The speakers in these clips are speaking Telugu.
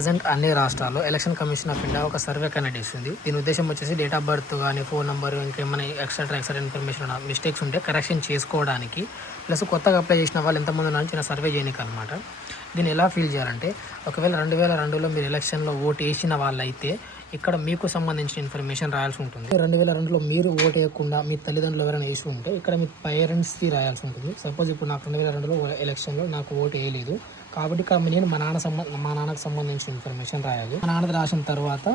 ప్రజెంట్ అన్ని రాష్ట్రాల్లో ఎలక్షన్ కమిషన్ ఆఫ్ ఇండియా ఒక సర్వే కండక్ట్ చేస్తుంది. దీని ఉద్దేశం వచ్చేసి డేట్ ఆఫ్ బర్త్ కానీ ఫోన్ నెంబర్ ఇంకేమైనా ఎక్స్ట్రా ఇన్ఫర్మేషన్ మిస్టేక్స్ ఉంటే కరెక్షన్ చేసుకోవడానికి, ప్లస్ కొత్తగా అప్లై చేసిన వాళ్ళు ఎంతమంది ఉన్నారని చిన్న సర్వే చేయడానికి అనమాట. దీన్ని ఎలా ఫీల్ చేయాలంటే, ఒకవేళ 2002లో మీరు ఎలక్షన్లో ఓటు వేసిన వాళ్ళైతే ఇక్కడ మీకు సంబంధించిన ఇన్ఫర్మేషన్ రాయాల్సి ఉంటుంది. 2002లో మీరు ఓటు వేయకుండా మీ తల్లిదండ్రులు ఎవరైనా వేసి ఉంటే ఇక్కడ మీ పేరెంట్స్కి రాయాల్సి ఉంటుంది. సపోజ్ ఇప్పుడు నాకు 2002లో ఎలక్షన్లో నాకు ఓటు వేయలేదు కాబట్టి ఇక్కడ నేను మా నాన్నకు సంబంధించిన ఇన్ఫర్మేషన్ రాయాలి. మా నాన్నది రాసిన తర్వాత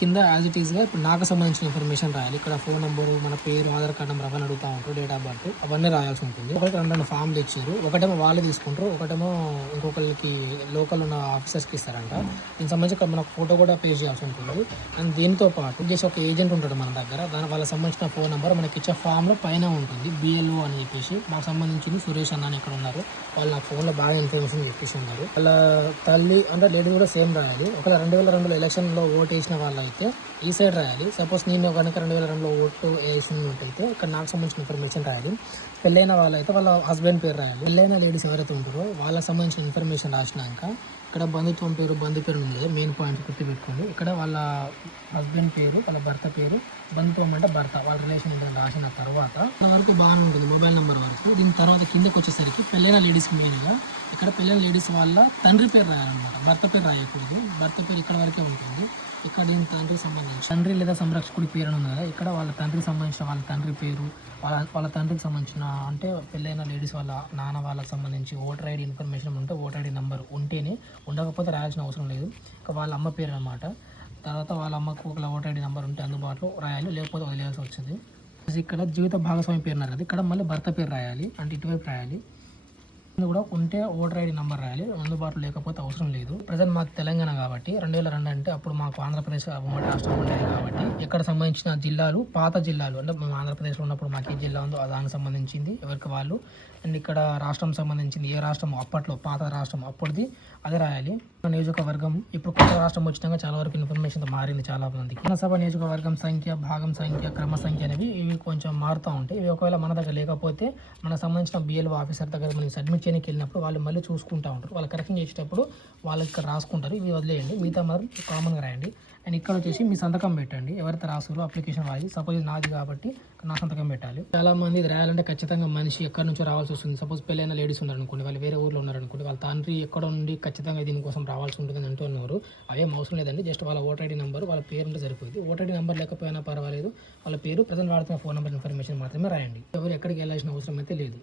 కింద యాజ్ ఇట్ ఈస్గా ఇప్పుడు నాకు సంబంధించిన ఇన్ఫర్మేషన్ రాయాలి. ఇక్కడ ఫోన్ నెంబరు, మన పేరు, ఆధార్ కార్డు నెంబర్ అవన్నీ అడుగుతూ ఉంటారు, డేట్ ఆఫ్ బర్త్ అవన్నీ రాయాల్సి ఉంటుంది. ఒకటి రెండు ఫామ్లు ఇచ్చారు, ఒకటేమో వాళ్ళు తీసుకుంటారు, ఒకటేమో ఇంకొకరికి లోకల్ ఉన్న ఆఫీసర్స్కి ఇస్తారంట. దీనికి సంబంధించి మనకు ఫోటో కూడా పే చేయాల్సి ఉంటుంది. అండ్ దీంతో పాటు చేసి ఒక ఏజెంట్ ఉంటాడు మన దగ్గర, వాళ్ళకి సంబంధించిన ఫోన్ నెంబర్ మనకి ఇచ్చే ఫామ్లో పైన ఉంటుంది. BLO అని చెప్పేసి మాకు సంబంధించింది సురేష్ అన్న అని ఇక్కడ ఉన్నారు. వాళ్ళు నాకు ఫోన్లో బాగా ఇన్ఫర్మేషన్ చెప్పేసి ఉన్నారు. వాళ్ళ తల్లి అంటే లేడీ కూడా సేమ్ రాయాలి. ఒకవేళ 2002లో ఎలక్షన్లో ఓటు వేసిన వాళ్ళు అయితే ఈ సైడ్ రాయాలి. సపోజ్ నేను కనుక 2002లో ఓటు వేసినట్టయితే ఇక్కడ నాకు సంబంధించిన ఇన్ఫర్మేషన్ రాయాలి. పెళ్ళైన వాళ్ళైతే వాళ్ళ హస్బెండ్ పేరు రాయాలి. పెళ్ళైన లేడీస్ ఎవరైతే ఉంటారో వాళ్ళకి సంబంధించిన ఇన్ఫర్మేషన్ రాసినాక ఇక్కడ బంధుత్వం పేరు, బంధు పేరు ఉంది, మెయిన్ పాయింట్ గుర్తుపెట్టుకోండి. ఇక్కడ వాళ్ళ హస్బెండ్ పేరు, వాళ్ళ భర్త పేరు, బంధుత్వం అంటే భర్త, వాళ్ళ రిలేషన్ ఏంటని రాసిన తర్వాత వరకు బాగానే ఉంటుంది, మొబైల్ నెంబర్ వరకు. దీని తర్వాత కిందకి వచ్చేసరికి పెళ్ళైన లేడీస్ మెయిన్గా ఇక్కడ పెళ్ళైన లేడీస్ వాళ్ళ తండ్రి పేరు రాయాలన్నమాట, భర్త పేరు రాయకూడదు. భర్త పేరు ఇక్కడ వరకే ఉంటుంది. ఇక్కడ దీని తండ్రికి సంబంధించి తండ్రి లేదా సంరక్షకుడి పేరు అని ఉంది కదా, ఇక్కడ వాళ్ళ తండ్రికి సంబంధించిన వాళ్ళ తండ్రి పేరు, వాళ్ళ తండ్రికి సంబంధించిన అంటే పెళ్ళైన లేడీస్ వాళ్ళ నాన్న వాళ్ళకి సంబంధించి ఓటర్ ID ఇన్ఫర్మేషన్ ఉంటే ఓటర్ ID నెంబర్ ఉంటేనే, ఉండకపోతే రాయాల్సిన అవసరం లేదు. ఇంకా వాళ్ళ అమ్మ పేరు అనమాట. తర్వాత వాళ్ళ అమ్మకు ఒక ఓటర్ ID నెంబర్ ఉంటే అందుబాటులో రాయాలి, లేకపోతే వదిలేయాల్సి వచ్చింది. ఇక్కడ జీవిత భాగస్వామి పేరు అన్నారు కదా, ఇక్కడ మళ్ళీ భర్త పేరు రాయాలి, అంటే ఇటువైపు రాయాలి. కూడా ఉంటే ఓటర్ ID నెంబర్ రాయాలి, అందుబాటులో లేకపోతే అవసరం లేదు. ప్రజెంట్ మాకు తెలంగాణ కాబట్టి 2002 అంటే అప్పుడు మాకు ఆంధ్రప్రదేశ్ ఉమ్మడి రాష్ట్రం ఉండేది కాబట్టి ఇక్కడ సంబంధించిన జిల్లాలు పాత జిల్లాలు అంటే మేము ఆంధ్రప్రదేశ్లో ఉన్నప్పుడు మాకు ఏ జిల్లా ఉందో దానికి సంబంధించింది ఎవరికి వాళ్ళు. అండ్ ఇక్కడ రాష్ట్రం సంబంధించింది ఏ రాష్ట్రం అప్పట్లో పాత రాష్ట్రం అప్పటిది అదే రాయాలి. నియోజకవర్గం ఇప్పుడు కొత్త రాష్ట్రం వచ్చినాక చాలా వరకు ఇన్ఫర్మేషన్ మారింది చాలా మందికి. విధానసభ నియోజకవర్గం సంఖ్య, భాగం సంఖ్య, క్రమ సంఖ్య అనేవి ఇవి కొంచెం మారుతూ ఉంటాయి. ఇవి ఒకవేళ మన దగ్గర లేకపోతే మనకు సంబంధించిన BLO ఆఫీసర్ దగ్గర మనం సబ్మిట్ చేయడానికి వెళ్ళినప్పుడు వాళ్ళు మళ్ళీ చూసుకుంటూ ఉంటారు. వాళ్ళు కరెక్షన్ చేసేటప్పుడు వాళ్ళు ఇక్కడ రాసుకుంటారు. ఇవి వదిలేయండి, మిగతా మాత్రం కామన్గా రాయండి. అండ్ ఇక్కడ వచ్చేసి మీ సంతకం పెట్టండి, ఎవరైతే రాసులో అప్లికేషన్ రాయి. సపోజ్ నాది కాబట్టి నా సంతకం పెట్టాలి. చాలా మంది ఇది రాయాలంటే ఖచ్చితంగా మనిషి ఎక్కడి నుంచో రావాల్సి వస్తుంది. సపోజ్ పెళ్ళైన లేడీస్ ఉన్నారనుకోండి, వాళ్ళు వేరే ఊర్లో ఉన్నారనుకోండి, వాళ్ళ తండ్రి ఎక్కడ నుండి ఖచ్చితంగా దీనికోసం రావాల్సి ఉంటుందని అంటున్నారు. అవేం అవసరం లేదండి, జస్ట్ వాళ్ళ ఓటర్ ID నెంబర్, వాళ్ళ పేరు ఉంటే సరిపోయింది. ఓటర్ ID నెంబర్ లేకపోయినా పర్వాలేదు, వాళ్ళ పేరు, ప్రజెంట్ వాడుతున్న ఫోన్ నెంబర్ ఇన్ఫర్మేషన్ మాత్రమే రాయండి. ఎవరు ఎక్కడికి వెళ్ళాల్సిన అవసరం అయితే లేదు.